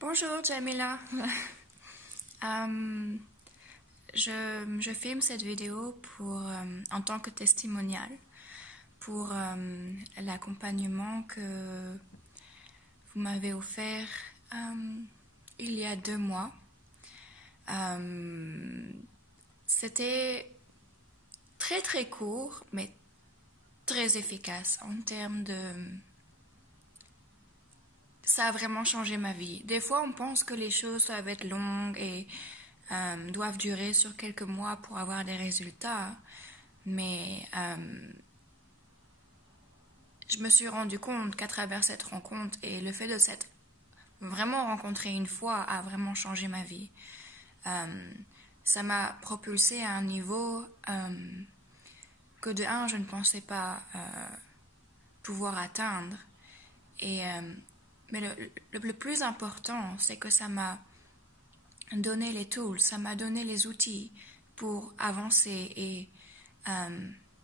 Bonjour Jamila. Je filme cette vidéo en tant que testimonial pour l'accompagnement que vous m'avez offert il y a 2 mois. C'était très très court mais très efficace en termes de... Ça a vraiment changé ma vie. Des fois, on pense que les choses doivent être longues et doivent durer sur quelques mois pour avoir des résultats. Mais je me suis rendu compte qu'à travers cette rencontre et le fait de s'être vraiment rencontrée une fois a vraiment changé ma vie. Ça m'a propulsée à un niveau que de un, je ne pensais pas pouvoir atteindre. Mais le plus important, c'est que ça m'a donné les tools, ça m'a donné les outils pour avancer et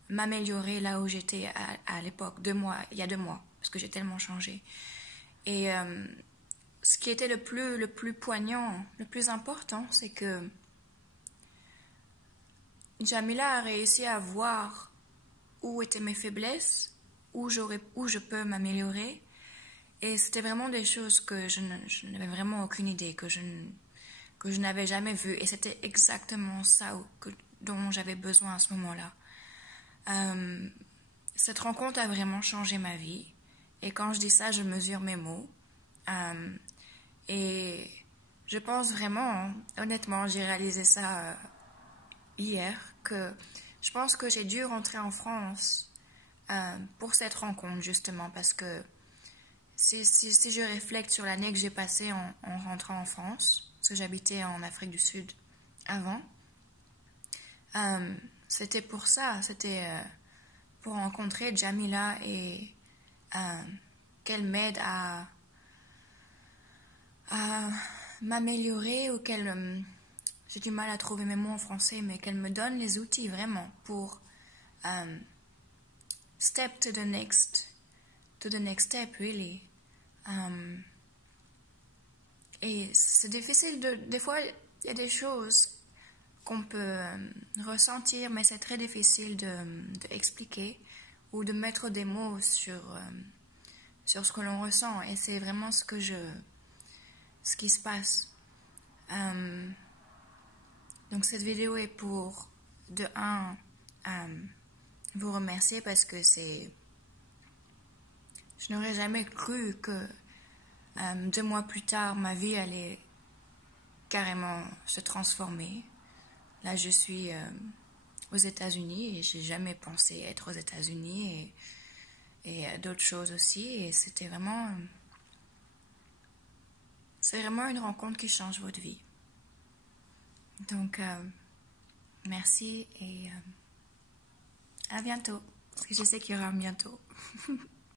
m'améliorer là où j'étais à l'époque, il y a 2 mois, parce que j'ai tellement changé. Et ce qui était le plus poignant, le plus important, c'est que Jamila a réussi à voir où étaient mes faiblesses, où je peux m'améliorer. Et c'était vraiment des choses que je n'avais vraiment aucune idée, que je n'avais jamais vues. Et c'était exactement ça dont j'avais besoin à ce moment-là. Cette rencontre a vraiment changé ma vie. Et quand je dis ça, je mesure mes mots. Et je pense vraiment, honnêtement, j'ai réalisé ça hier, que je pense que j'ai dû rentrer en France pour cette rencontre, justement, parce que si je réflecte sur l'année que j'ai passée en rentrant en France, parce que j'habitais en Afrique du Sud avant, c'était pour ça, c'était pour rencontrer Jamila et qu'elle m'aide à m'améliorer ou qu'elle... j'ai du mal à trouver mes mots en français, mais qu'elle me donne les outils vraiment pour step to the next step, really. Et c'est difficile des fois, il y a des choses qu'on peut ressentir, mais c'est très difficile de expliquer ou de mettre des mots sur ce que l'on ressent. Et c'est vraiment ce qui se passe. Donc cette vidéo est pour, de un, vous remercier parce que je n'aurais jamais cru que 2 mois plus tard, ma vie allait carrément se transformer. Là, je suis aux États-Unis et j'ai jamais pensé être aux États-Unis et d'autres choses aussi. Et c'est vraiment une rencontre qui change votre vie. Donc, merci et à bientôt. Parce que je sais qu'il y aura un bientôt.